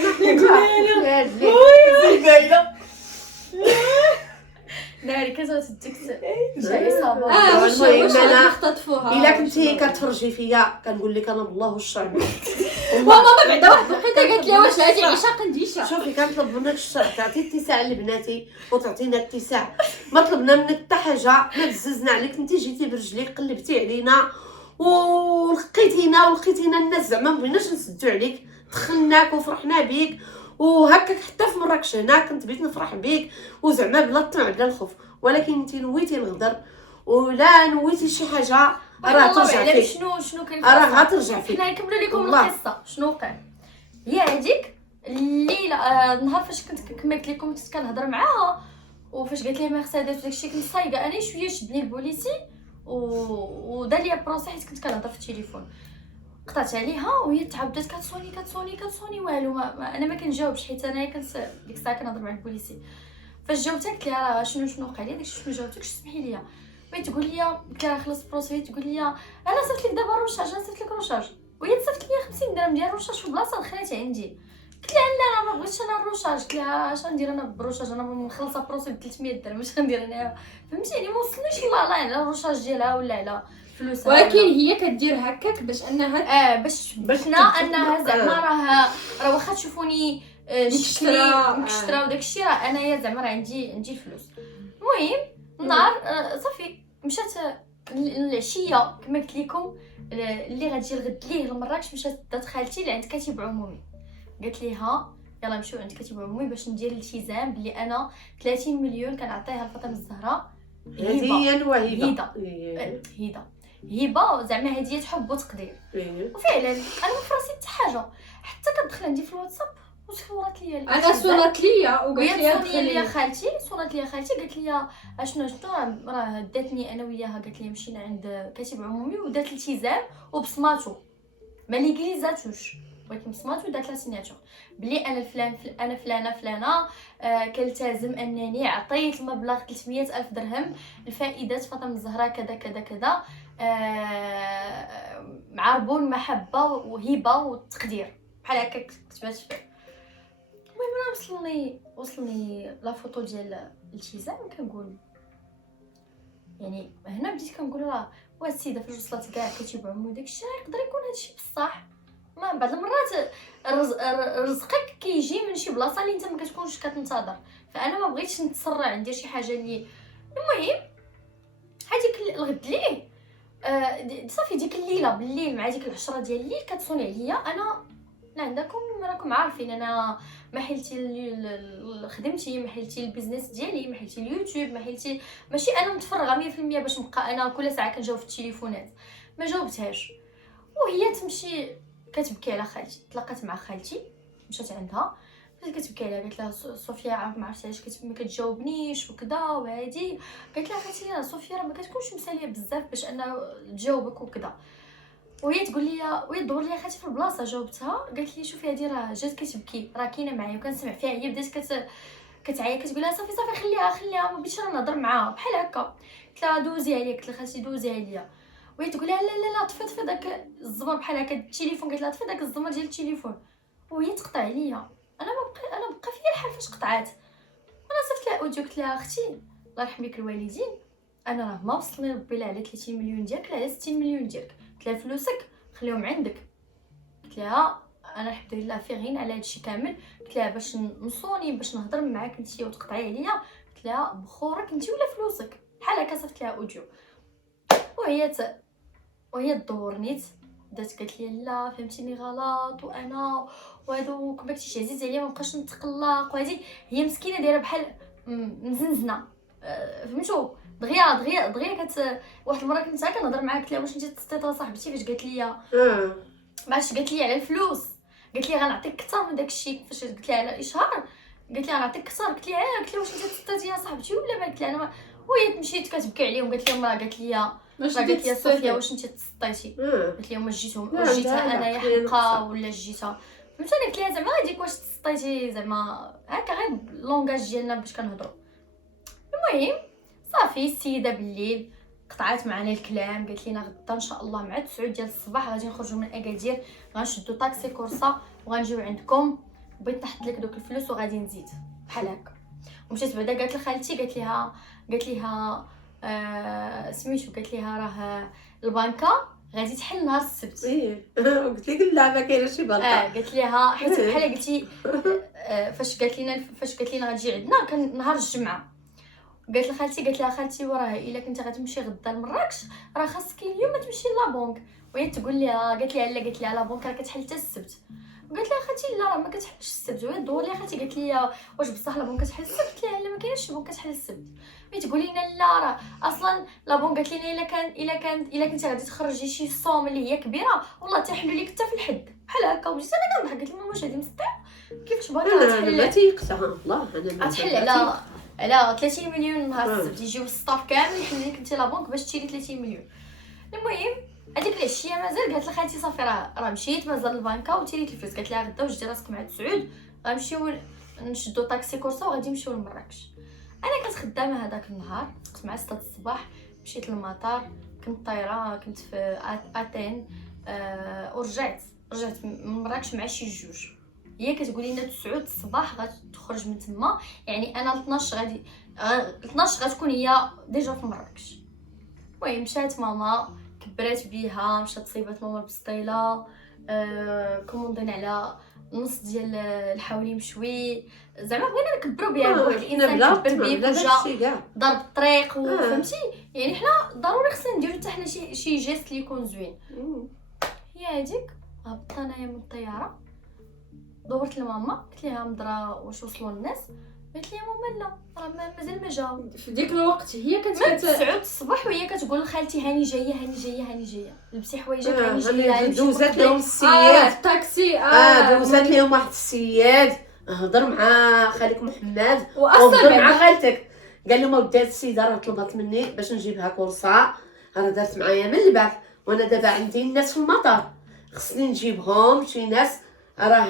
ناري كتبغي تديك جاي صابون. واش نختطفوها الا كنتي كتفرجي فيا كنقول لك انا بالله والشرع. ماما بعدا واحد الوقيته قالت لي واش هادي عيشه قنديشه. شوفي كنطلب منك الشرع تعطي اتساع لبناتي وتعطينا اتساع. ما طلبنا منك حتى حاجه، ما بززنا عليك. انت جيتي برجليك قلبتي علينا ولقيتينا الناس زعما ما بغيناش نسدو عليك، دخلناك وفرحنا بيك وهكاك حتى في مراكش هنا كنت بغيت نفرح بيك وزعما بلا الطمع بلا الخوف، ولكن انت نويتي الغدر ولا نويتي شي حاجه راه ترجع فيك، شنو كاين راه غترجع فيك. حنا نكملوا لكم والله. القصه شنو وقع. هي هذيك الليله نهار فاش كنت كما قلت لكم كنت كنهضر معاها، وفاش قالت لي مرسيدس وداكشي كنت صايقه انا شويه، شدني البوليسي ودار لي بروسي حيت كنت كنهضر في التليفون. قطعت عليها وهي تعاودت كتصوني والو انا ما كنجاوبش حيت انا كنت ديك الساعه كنهضر مع البوليسي. فاش جاوبتها قلت لها راه شنو وقع لي داكشي شنو جاوبتكش سمحي لي. بغيت تقول لي قلت لها خلص بروسي، تقول لي انا صيفط لك دابا روشاج، انا صيفط لك روشاج، وهي تصيفط لي 50 درهم ديال الروشاج في بلاصه دخلت عندي. قلت لها لا ما بغيتش انا الروشاج، قلت لها اش غندير انا بالروشاج، انا مخلصه بروسي ب 300 درهم اش غندير انا فهمتيني، ما وصلنيش لا على الروشاج ديالها ولا على فلوسها. ولكن هي كدير هكاك باش انها باش بحنا انها زعما راه واخا تشوفوني مكشتره وداكشي راه انايا زعما راه عندي الفلوس. المهم النهار صافي مشات العشيه كما قلت لكم اللي غتجي الغد ليه لمراكش، مشات دات خالتي لعند كاتب عمومي، قالت ليها يلا نمشيو عند كاتب عمومي باش ندير الالتزام بلي انا 30 مليون كنعطيها لفاطمه الزهراء هديه وهبه هبه زعما هديه حب وتقدير. وفعلا انا ما فراسي حتى حاجه، حتى كتدخل عندي في الواتساب وصورات ليا انا صورت ليا وقالت لي صورت ليا خالتي قالت لي اشنو راه داتني انا وياها، قالت لي مشينا عند كاتب عمومي ودات الالتزام وبصماتو ما ليغليزاتوش ولكن بصماتو دات لا سيناتور بلي انا فلانه كالتزم انني عطيت المبلغ 300 الف درهم الفائده فاطمه الزهراء كذا كذا كذا مع ربون محبه وهبه والتقدير بحال هكا كتبات فيه. المهم انا وصلني لا فوتو ديال الالتزام، كنقول يعني هنا بديت كنقول راه السيده فاش وصلت كاع كتب عمو داكشي يقدر يكون هادشي بصح. ما بعض المرات رزقك كيجي من شي بلاصه اللي انت ما كتكونش كتنتظر، فانا ما بغيتش نتسرع ندير شي حاجه اللي المهم هذيك الغد ليه صافي ديك الليله بالليل مع ديك العشرة ديال الليل كتصوني عليا. انا عندكم راكم عارفين انا محلتي خدمتي، محلتي البيزنس ديالي، محلتي اليوتيوب، محلتي ماشي انا متفرغه 100% باش نبقى انا كل ساعه كنجاوب في التليفونات، ما جاوبتهاش. وهي تمشي كتبكي على خالتي، تلاقات مع خالتي مشات عندها كتبكي عليها، قالت لها صوفيا عارف ما عرفتش علاش ما كتجاوبنيش وكذا وهادي. قالت لها خالتي راه صوفيا راه ما كتكونش مساليه بزاف باش انا تجاوبك وكذا. وهي تقول لي وهي تدور لي خالتي في البلاصه، جاوبتها قالت لي شوفي هادي راه جات كتبكي راه كاينه معايا وكنسمع فيها، هي بدات كتعيا كتقول لها صافي خليها ما بغيتش نهضر معاها بحال هكا. قلت لها دوزي عليا، قلت لها خالتي دوزي عليا. وهي تقول لها لا طفي داك الزمر بحال هكا التليفون، قالت لها طفي داك الزمر ديال التليفون. وهي تقطع عليا، انا بقى فيا الحال فاش قطعات. انا صيفط لها اوديو قلت لها اختي الله يرحم لك الوالدين، انا راه ما وصلني ربي لا على 30 مليون ديالك لا على 60 مليون ديالك، قلت لها فلوسك خليهم عندك. قلت لها انا الحمد لله فاغين على هادشي كامل، قلت لها باش نصوني باش نهضر معاك انت وتقطعي عليا، قلت لها بخورك انت ولا فلوسك بحال هكا. صيفط لها اوديو وهي دورنيت بدات قالت لي لا فهمتيني غلط وانا وهادو كما قلتي عزيز عليا ما بقاش نتقلق. وهذه هي مسكينه دايره بحال مزنزنه فهمتوا دغيا واحد المره كنت كنهضر معاها قلت لها واش انت تسطيطه صاحبتي فاش قالت لي باش قالت لي على الفلوس، قالت لي غنعطيك اكثر من داكشي. فاش قلت لها على الاشهار قالت لي غنعطيك اكثر، قلت لها واش انت تسطيتي يا صاحبتي ولا ما؟ قلت لها انا وهي مشيت كتبكي عليهم قالت لهم راه قالت لي صوفيا واش انت تسطيتي؟ قلت لهم واش جيتها انايا حقا ولا جيتها فهمتني. قلت لها زعما هذيك واش تسطيتي زعما هكا غير لونغاج ديالنا باش كنهضروا. المهم صافي السيده بالليل قطعات معنا الكلام، قالت لنا غدا ان شاء الله مع 9 ديال الصباح غادي نخرجوا من اكادير، غنشدوا طاكسي كورسا وغنجيو عندكم، بغيت نحط لك دوك الفلوس وغادي نزيد بحال هكا. ومشيت بعدا قالت لخالتي قالت لها سميتو، قالت لها راه البنكه غادي تحل نهار السبت. قلت لك لا ما كاينش شي بنكه. قالت لها حيت بحال قلتي فاش قالت لنا غتجي عندنا كان نهار الجمعه. قالت لها خالتي وراه الا كنت غتمشي غدا لمراكش راه خاصك اليوم ما تمشي لابونك. وهي تقول لها قالت لها لا لا بونك راه كتحل حتى السبت. قالت لها اختي لا راه ما كتحلش السبت. وهي دور لي اختي قالت لي واش بصح لابون كتحل السبت؟ قلت لها لا ما كاينش بون كتحل السبت. ملي تقول لنا لا راه اصلا لابون قالت لنا الا كنتي غادي تخرجي شي صوم اللي هي كبيره والله تيحلوا لك حتى في الحد بحال هكا. وجيت انا كنضحك قلت لها واش هادي مسطيه كيفاش باغا انا ما تحل تيقتها الله انا غتحل على 30 مليون نهار السبت يجيو الصاف كامل يحل لك انت لابونك باش تشري 30 مليون. المهم هذيك العشيه مازال قالت لها خالتي صافي راه مشيت مازال البنكه وتيريت الفلوس. قالت لها غدا وجدي راسك مع تسعود غنمشيو نشدو طاكسي كورسا وغادي نمشيو لمراكش. انا كنت خدامه هذاك النهار مع 6 الصباح مشيت للمطار كنت طايره كنت في اتين ورجعت من مراكش مع شي جوج. هي كتقول لنا 9 الصباح غتخرج من تما يعني انا 12 غادي 12 غتكون هي ديجا في مراكش. المهم مشات ماما كبرات بيها مشات صيبات ماما البسطيله كوموندينا على نص ديال الحولي مشوي زعما بغينا نكبروا بها بواحد الانسان كبر بيه وجا ضرب الطريق وفهمتي يعني حنا ضروري خصنا نديرو حتى حنا شي جيست اللي يكون زوين. هي هذيك هبطت انايا من الطياره دورت لماما قلت لها مدرا واش وصلوا الناس؟ قالت لي ماما لا راه مازال ما جاو. في ديك الوقت هي كانت من 9 الصباح وهي كتقول لخالتي هاني جايه لبسي حوايجك هاني جايه. دوزات لهم السياد الطاكسي دوزات لهم واحد السياد هضر مع خالك محمد واصلا هضر مع خالتك قال لهم ودي هاد السيده راه طلبت مني باش نجيبها كورصه راه دارت معايا من البعث وانا دابا عندي الناس في المطار خصني نجيبهم شي ناس راه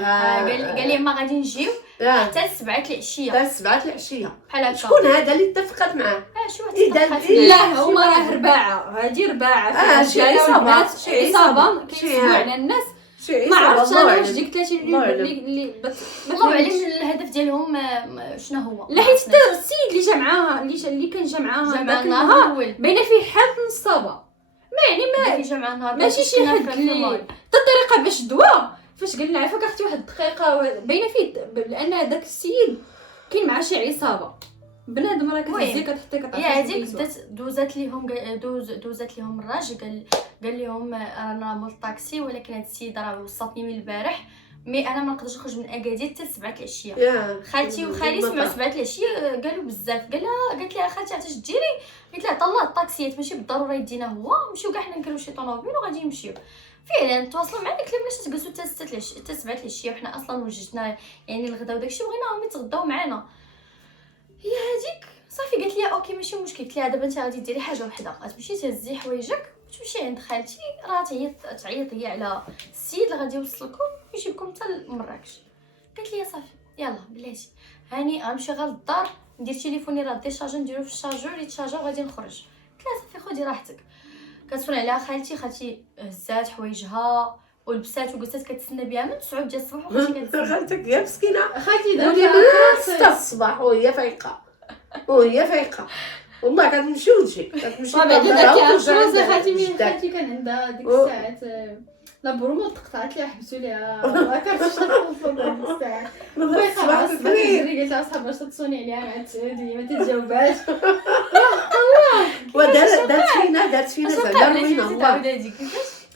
قال لي ما غادي نجيو حتى 7 العشيه حتى 7 العشيه بحال هكا. شكون هذا اللي اتفقت معاه؟ شي واحد إذا اتفقت لا هما راه رباعه هادي رباعه شي عصابه شي عصابه كيسبوا على الناس ما عرفتش انا واش ديك 30 مليون اللي الله اعلم الهدف ديالهم شنو هو. لا حيت حتى السيد اللي جا معاها اللي كان جا معاها داك النهار باينه فيه حاله نصابه ما يعني اللي جا معاها النهار ماشي شي حد اللي حتى الطريقه باش دوا فاش قال لنا عافاك اختي واحد الدقيقه باينه فيه لان داك السيد كاين معاه شي عصابه بنادم راه كتهزي كتحطي هي هذيك بدات دوزات ليهم الراجل قال لهم انا مول الطاكسي ولكن هاد السيد راه وصلتني من البارح مي انا ما نقدرش نخرج من اكادير حتى 7 العشيه. خالتي وخالي سمعوا 7 العشيه قالوا بزاف قالت لها خالتي عرفتي اش ديري؟ قلت لها طلع الطاكسيات ماشي بالضروره يدينا هو نمشيو كاع حنا نكريو شي طوموبيل وغادي نمشيو. فعلا تواصلوا معنا قلت لهم علاش تجلسوا حتى 7 العشيه وحنا اصلا وجدنا يعني الغدا وداكشي بغيناهم يتغداو معنا. هي هذيك صافي قالت لي اوكي ماشي مشكل. قلت لها دابا انت غادي ديري حاجه وحده غتمشي تهزي حوايجك وتمشي عند خالتي راه تعيطي على السيد اللي غادي يوصلكم ويجيبكم حتى لمراكش. قالت لي صافي يلا بلاتي هاني غنمشي غير للدار ندير تليفوني راه ديشارجي نديرو في الشارجور يتشارجا وغادي نخرج. قلت لها صافي خدي راحتك. كتسول عليها خالتي هزات حوايجها ولبسات وجلسات كتسنى بها من 9 ديال الصباح وخالتي كتسنى. خالتك يا مسكينه خالتي ولي من 6 الصباح وهي فايقه والله كتمشي وتجي كتمشي بعدا داك خالتي خالتي كان عندها ديك الساعات لا برومو تقطعت ليها حبسوا ليها ما كانتش توصل ديك الساعه الصباح تفري قالت لها صاحبها اش تتصوني عليها مع التعودي ما تتجاوباش دارت فينا زعما روينا والله.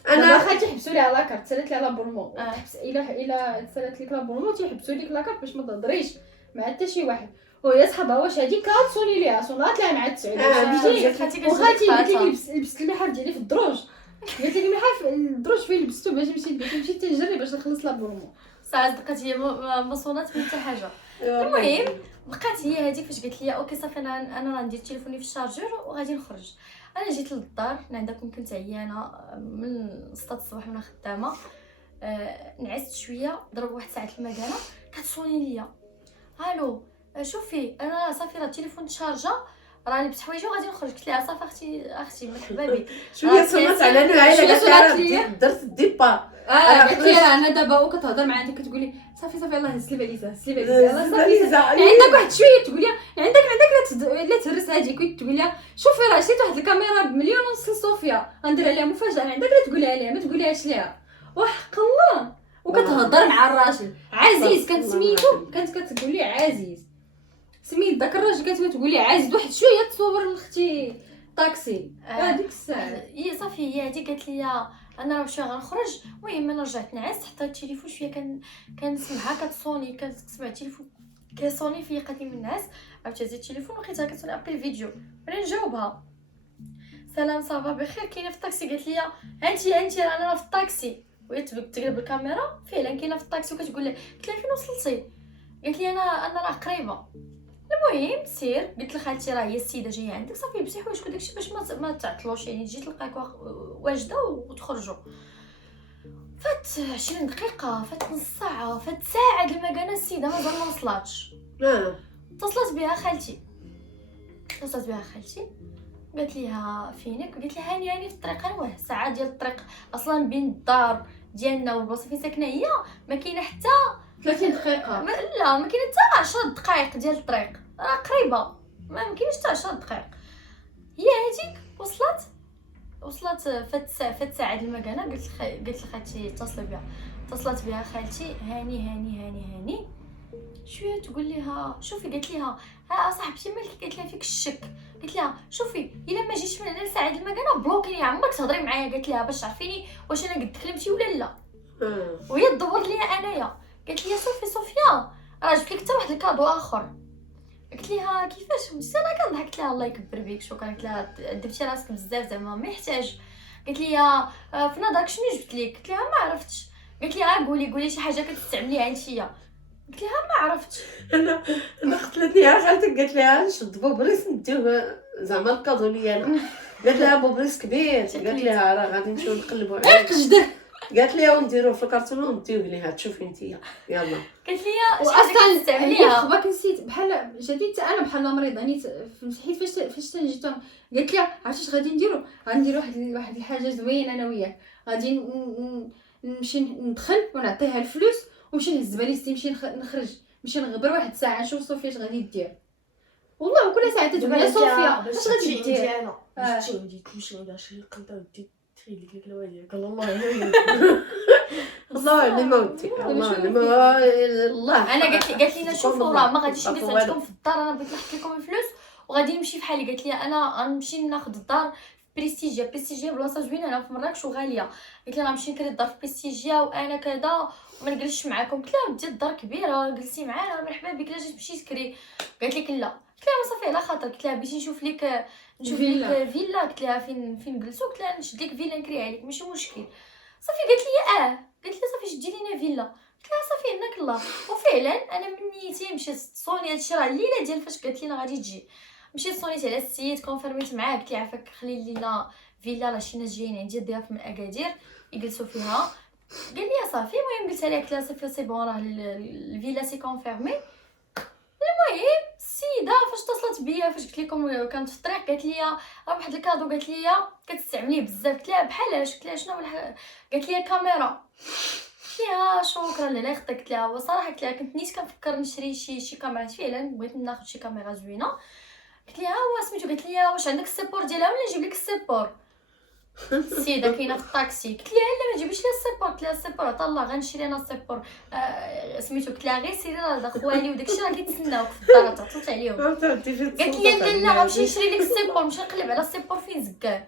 انا خالتي حبسوا ليها لاكارت سالت لها لا برومو تحبس الا سالت لك لا برومو تيحبسوا لك لاكارت باش ما تهضريش مع حتى شي واحد. وهي صحابها واش هذيك كتصوني ليها صونات لها مع التعود وخالتي قالت لي لبست المحر ديالي في الدروج قالت لي المحر في الدروج فين لبستو باش مشيت تنجري باش نخلص لا برومو ساعات بقات هي ما صونات من حتى حاجه. المهم بقات هي هذيك فاش قالت لي اوكي صافي انا راه ندير تليفوني في الشارجور وغادي نخرج. انا جيت للدار عندكم كنت عيانه من 6 الصباح وانا خدامه نعست شويه ضرب واحد ساعه المكانه كتصوني ليا الو شوفي انا صافي راه التليفون تشارجا راه لبست حوايجي وغادي نخرج. قلت لها صافي اختي مرحبا بك شويه صونات على نهايه درت الديبار قالت لي انا دابا وكتهضر معايا كتقول لي صافي الله هز لي باليزه عندك واحد شويه تقول لي عندك لا تهرس هذيك تقول لها شوفي راه شريت واحد الكاميرا بمليون ونص لصوفيا غندير عليها مفاجاه عندك لا تقولها ليها ما تقوليهاش ليها وحق الله. وكتهضر مع الراجل عزيز كانت سميتو كانت كتقول لي عزيز سميت داك الراجل كانت تقول لي عزيز واحد شويه تصور اختي الطاكسي هذيك الساعه هي صافي هي هادي قالت لي انا راه شويه غنخرج. المهم انا رجعت نعس حتى التليفون شويه كنسمعها كتصوني، كنسمع التليفون كيصوني فيا قاتلي من الناس. عاودت هزيت التليفون لقيتها كتصوني ابل الفيديو. بغيت نجاوبها سلام صافا بخير كاينه في الطاكسي. قالت لي انت انا في الطاكسي، وهي تقلب الكاميرا فعلا كاينه في الطاكسي وكتقول لي. قلت لها فين وصلتي؟ قالت لي انا راه قريبه. المهم سير قلت لخالتي راه هي السيده جايه عندك صافي لبسي حوايجك وداكشي باش ما تعطلوش، يعني تجي تلقاك واجده وتخرجوا. فات 20 دقيقه، فات نص ساعه، فات ساعه د المكانه السيده مازال ما وصلاتش. اتصلت بها خالتي قالت ليها فينك؟ قالت لها هاني في الطريق. انا ساعه ديال الطريق اصلا بين الدار ديالنا والبلاصه فين ساكنه هي ما كاينه حتى 30 دقيقه. لا ما كاينه حتى 10 دقائق ديال الطريق، راه قريبه ما كاينش حتى 10 دقائق. هي هذيك وصلت فات ساعه د المكانه. قلت لخالتي اتصلت بها خالتي هاني شويه تقول لها شوفي. قالت لها صاحبتي مالك؟ قالت لها فيك الشك. قلت لها شوفي الا ما جيتش من هنا ساعه المكانه بلوكيني عمرك تهضري معايا. قالت لها باش تعرفيني واش انا قد كلمتي ولا لا. وهي تدور ليا انايا. قالت لي صوفيا راه جبت لك حتى واحد الكادو اخر. قلت لها كيفاش؟ قلت لها كنضحك لها الله يكبر بيك شكرا. قلت لها دبتي راسك بزاف زعما ما يحتاج. قالت لي في نظرك شنو جبت لك؟ قلت لها ما عرفتش. قالت لي قولي شي حاجه كتستعمليها انتيا. قلت لها ما عرفتش. انا قتلتني على خالتك. قالت لها نشد بوبريس نديوه زعما الكادو ليا انا. قالت لها بوبريس كبير. قالت لها راه غادي نمشيو نقلبوا عليه قجده. قالت لها ونديروه في الكرتون ونديوه ليها تشوفي انتيا يلا. قالت لي واصلا تستعمليها خباك نسيت بحال جديد انا بحال مريضه نيت حيت فاش تنجي قالت لي عرفتي اش غادي نديرو؟ غندير واحد الحاجه زوينه انا وياك. غادي نمشي ندخل ونعطيها الفلوس ونمشي نهز باليستي نمشي نخرج نمشي نغبر واحد الساعه نشوف صوفيا اش غادي دير. والله كل ساعه تقول لي صوفيا اش غادي دير؟ انا وديت كلشي داكشي قلت وديت تخيل لك الوالد قال الله عليك. الله عليك ودي الله عليك الله. انا قالت لي شوفوا راه ما غاديش نجلس عندكم في الدار، انا بغيت نحط لكم الفلوس وغادي نمشي بحالي. قالت لي انا غنمشي ناخذ الدار في بريستيجيا بلاصه زوينه هنا في مراكش وغاليه. قلت لها غنمشي نكري الدار في بريستيجيا وانا كذا وما نجلسش معاكم. قلت لها ودي الدار كبيره جلسي معانا مرحبا بك لا جيت تمشي تكري. قالت لك لا. قلت لها صافي على خاطر. قلت لها بغيتي نشوف لك فيلا. قلت لها فين نجلسوا. قلت لها نشد لك فيلا نكريها لك ماشي مشكل. صافي قالت لي قالت لي صافي شدي لينا فيلا. قلت لها صافي هناك الله. وفعلا انا من نيتي مشيت صوني هادشي راه الليله ديال فاش قالت لينا غادي تجي. مشيت صونيت على السيد كونفيرميت معاه. قلت لي عافاك خلي لينا فيلا راه شي ناس جايين عندي ضياف من اكادير يجلسوا فيها. قال لي صافي. المهم قلت لها قلت لها صافي سي بون راه الفيلا سي كونفيرمي. المهم السيده فاش اتصلت بيا فاش قلت لكم كانت في الطريق قالت لي راه واحد الكادو قالت لي كتستعمليه بزاف. قلت لها بحالاش؟ قلت لها شنو قالت لي كاميرا. قلت لها شكرا لا يخطيك. قلت لها وصراحه قلت لها كنت نيت كنفكر نشري شي كاميرات فعلا بغيت ناخذ شي كاميرا زوينه. قلت لها سميتو. قالت لي واش عندك السيبور ديالها ولا نجيب لك السيبور؟ السيده كاينه في الطاكسي. قلت لها لا ما تجيبيش لي السيبور. قلت لها السيبور عطا الله غنشري انا السيبور سميتو. قلت لها غير سيري راه خوالي وداكشي راه كيتسناوك في الدار تعطلت عليهم. قالت لي لا غنمشي نشري لك السيبور نمشي نقلب على السيبور فين زكاه.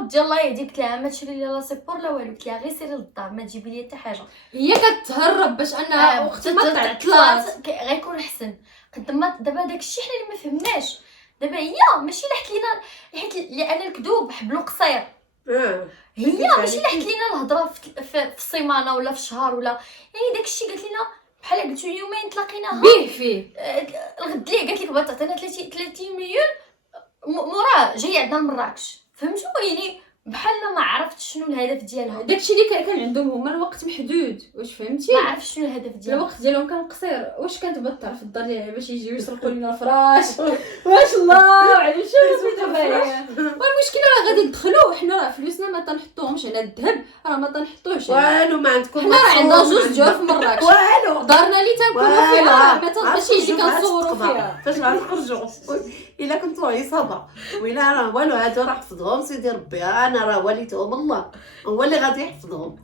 ودي الله يهديك. قلت لها ما تشري لي لا سيبور لا والو. قلت لها غير سيري للدار ما تجيبي لي حتى حاجه. هي كتهرب باش انها اختي ما تعطلات غيكون احسن. قد ما دابا داكشي حنا اللي ما فهمناش. دابا هي ماشي لحت لينا حيت لان الكذوب حبلو قصير. هي ماشي لحت لينا الهضره في السيمانه ولا في الشهر ولا يعني داكشي قالت لنا بحال قلتو يومين تلاقيناها به فيه الغد ليه قالت لك بغات تعطينا 30 مليون موراه جاي عندنا لمراكش. فهمتوا يعني بحالنا ما عرفتش شنو الهدف ديالها. داكشي اللي كان عندهم هما الوقت محدود واش فهمتي. ما عرفتش شنو الهدف ديالها. الوقت ديالهم كان قصير. واش كانت بطل في الدار ديالها باش يجيو يسرقوا لنا الفراش واش الله على شو سميتو باهي. والمشكله راه غادي ندخلوا حنا راه فلوسنا ما تنحطوهمش على الذهب راه ما تنحطوهش والو ما عندكم. حنا راه عندنا جوج ديال في مراكش والو دارنا اللي تنكونوا فيها ما تنبغيش يجي كنصوروا فيها فاش غنخرجوا. الا كنتو عصابه وإلا راه والو هادو راه حفظهم سيدي ربي. انا راه والدهم الله هو اللي غادي يحفظهم.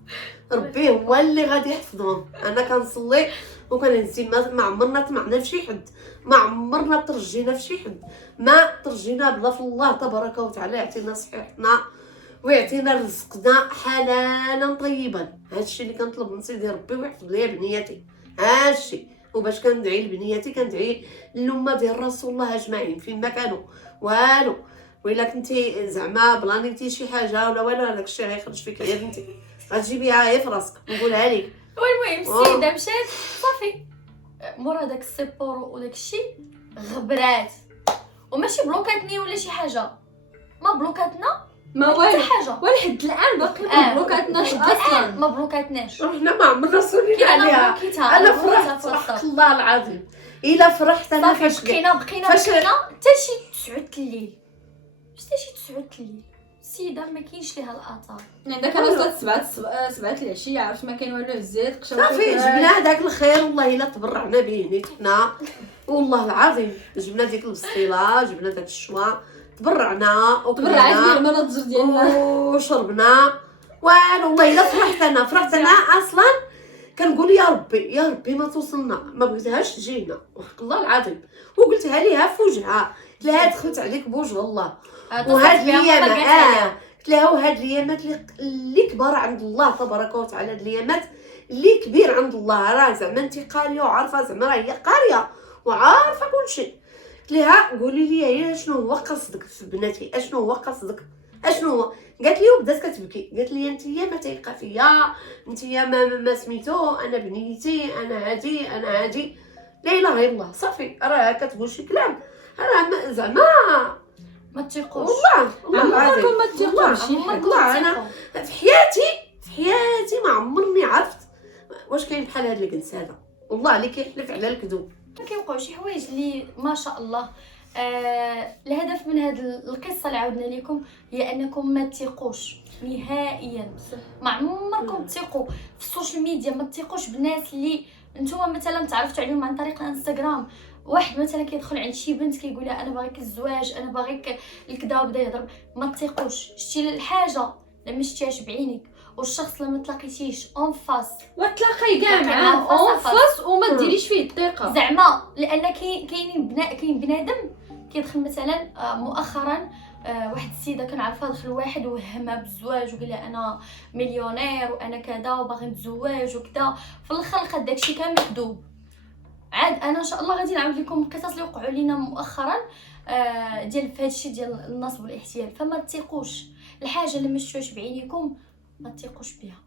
ربي هو اللي غادي يحفظهم. انا كنصلي وكنهزي ما عمرنا طمعنا في شي حد، ما عمرنا ترجينا في شي حد، ما ترجينا بلا في الله تبارك وتعالى يعطينا صحتنا ويعطينا رزقنا حلالا طيبا. هادشي اللي كنطلب من سيدي ربي ويحفظ ليا بنياتي، هادشي. وباش كندعي لبنياتي كندعي للامه ديال رسول الله اجمعين فين ما كانوا والو. وإلا كنتي زعما بلانيتي شي حاجه ولا والو هذاك الشيء غيخرج فيك يا بنتي، غتجيبيها هي في راسك نقولها لك. والمهم السيده مشات صافي مورا داك السيبورو وداك الشيء غبرات، وماشي بلوكاتني ولا شي حاجه، ما بلوكاتنا ما حتى والو حاجه ولحد الان باقي ما بلوكاتناش اصلا. ما بلوكاتناش. وحنا ما عمرنا سولينا كي انا عليها. بلوكيتها انا فرحت صراحه الله العظيم، الا فرحت انا صافي فاش بقينا فاش- حتى شي 9 الليل، حتى شي 9 الليل السيده ما كاينش ليها الاثار. عندك انا وصلت 7 العشيه عرفت ما كاين والو هزيت قشرت صافي جبنا داك الخير والله الا تبرعنا به نيت حنا والله العظيم. جبنا ديك البسطيله، جبنا داك الشوا، تبرعنا تبرعت وكلنا بالمناظر ديالنا وشربنا والو. والله الا فرحت انا اصلا كنقول يا ربي ما توصلنا، ما بغيتهاش تجينا وحق الله العظيم. وقلتها ليها في وجهها، قلت لها دخلت عليك بوجه الله. وهاد الايامات قلت لها وهاد الايامات اللي كبار عند الله تبارك وتعالى، هاد الايامات اللي كبير عند الله. راه زعما انت قاريه وعارفه، زعما راه هي قاريه وعارفه كل شيء. قلت لها قولي لي هي شنو هو قصدك في بناتي، اشنو هو قصدك، اشنو هو؟ قالت لي وبدات كتبكي، قالت لي انت ما تايقه فيا، انت ما سميتو، انا بنيتي، انا هادي لا اله الا الله. صافي راه كتقول شي كلام راه زعما ما تيقوش والله العظيم. عمركم ما تثقوا بشي حد. والله انا في حياتي ما عمرني عرفت واش كاين بحال هاد الجنس هذا، والله اللي كيحلف على الكذوب. ما كيوقعوا شي حوايج اللي ما شاء الله. الهدف من هذه القصه اللي عاودنا لكم هي انكم ما تثقوش نهائيا، ما عمركم تثقوا في السوشيال ميديا، ما تثقوش بالناس اللي نتوما مثلا تعرفتوا عليهم عن طريق الانستغرام. واحد مثلا كيدخل عند شي بنت كيقول لها انا باغيك الزواج، انا باغيك الكذا، وبدا يهضر. ما تثقوش. شتي الحاجه لما شتيهاش بعينيك، والشخص لما تلاقيتيش اون فاس وتلاقي كاع تلاقي معاه معاه اون فاس فاس وما ديريش فيه الثقه زعما، لان كاين بنادم كيدخل مثلا مؤخرا واحد السيده كنعرفها دخل واحد وهمها بالزواج وقال لها انا مليونير وانا كذا وباغي نتزوج وكذا، في الاخر لقى داكشي كامل كذوب. عاد انا ان شاء الله غادي نعاود لكم القصص اللي وقعوا لينا مؤخرا ديال هذا الشيء ديال النصب والاحتيال. فما تثقوش الحاجه اللي ما شفتوش بعينيكم، ما تثقوش بها.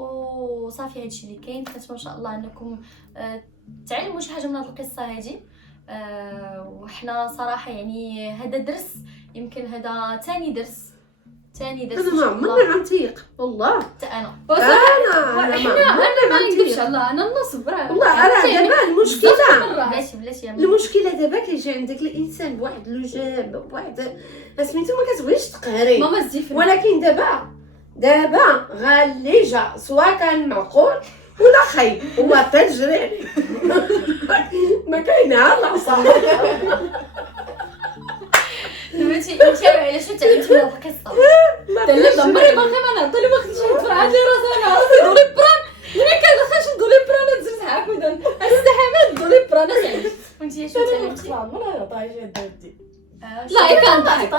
وصافي هادشي اللي كاين. كنتمنى ان شاء الله انكم تعلموا شي حاجه من هذه القصه هذه. وحنا صراحه يعني هذا درس، يمكن هذا ثاني درس انا ما عمرني غنتيق والله. حتى انا انا ما نكذبش على الله، انا النصب راه والله راه دابا المشكله بلاتي المشكله دابا كيجي عندك الانسان بواحد لوجاب بواحد سميتو ما كتبغيش تقهري، ماما الزيفن. ولكن دابا غالي جا سواء كان معقول ولا خايب هو تجري عليه ما كاينه العصا. انت علاش تعلمتي هذه القصه؟ تلا عمري باقي ما نعطي له وقت شي تفرع لي راسي انا ندولي بران ملي كندخلش ندولي بران نزرت معاك ودان استحمل ندولي بران سعيد. وانت شنو تعلمتي؟ عمرها عطاها شي دردي. لا كنضحك.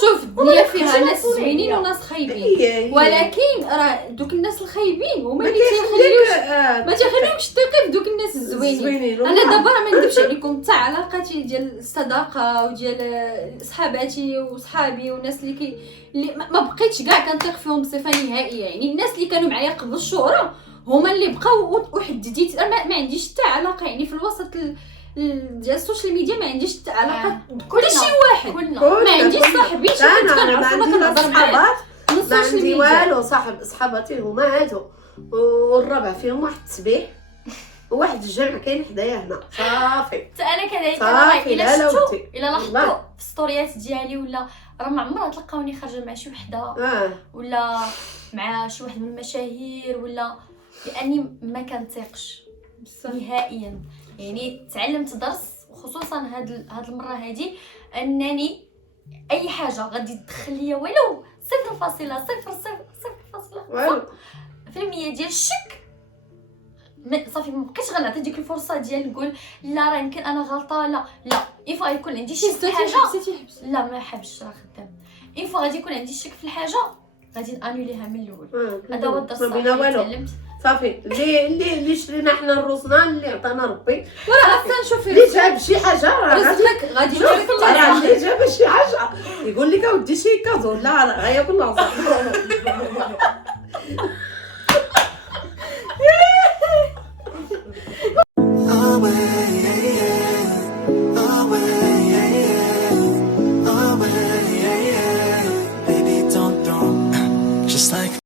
شوف الدنيا فيها ناس زوينين وناس خايبين، ولكن راه دوك الناس الخايبين هما اللي ما تيخليوش تثقي في دوك الناس الزوينين. انا دابا راه ما نكذبش عليكم، حتى علاقاتي ديال الصداقه وديال صحاباتي وصحابي والناس اللي ما بقيتش كاع كنثق فيهم بصفه نهائيه. يعني الناس اللي كانوا معايا قبل الشهره هما اللي بقاو وحدديت. ما عنديش حتى علاقه يعني في الوسط ديال السوشيال ميديا، ما عنديش حتى علاقه بكل شي واحد. ما عنديش صاحبي شي بنت كنعرف ولا كنهضر معاها من ما السوشيال عندي ميديا. والو. صحاباتي هما هادو، والرابع فيهم واحد التسبيح وواحد الجمع كاين حدايا هنا. صافي حتى انا كذلك. صافي لا شفتوا ودي الا والله. لاحظتوا في ستوريات ديالي ولا راه ما عمرها تلقاوني خارجه مع شي وحده ولا مع شي واحد من المشاهير، ولا لاني ما كنثقش نهائيا. يعني تعلمت درس خصوصا هاد المره هذه، انني اي حاجه غادي تدخل ليا ولو 0.000% والو ديال الشك صافي ما بقيتش غنعطي ديك الفرصه ديال نقول لا راه يمكن انا غلطانه. لا ينفع يكون عندي شك في حاجه. لا ما حبش راه خدام. ينفع غادي يكون عندي شك في الحاجه غادي نانوليها من الاول. هذا هو الدرس ما بينا اللي والو. تعلمت. صافي اللي شرينا حنا الروسنا اللي عطانا ربي، وراه اصلا شوفي اللي جاب شي حاجه راه رزقك غادي شوف يجيك راه اللي جاب شي حاجه يقول لك اودي شي كازو، لا راه غايب الله.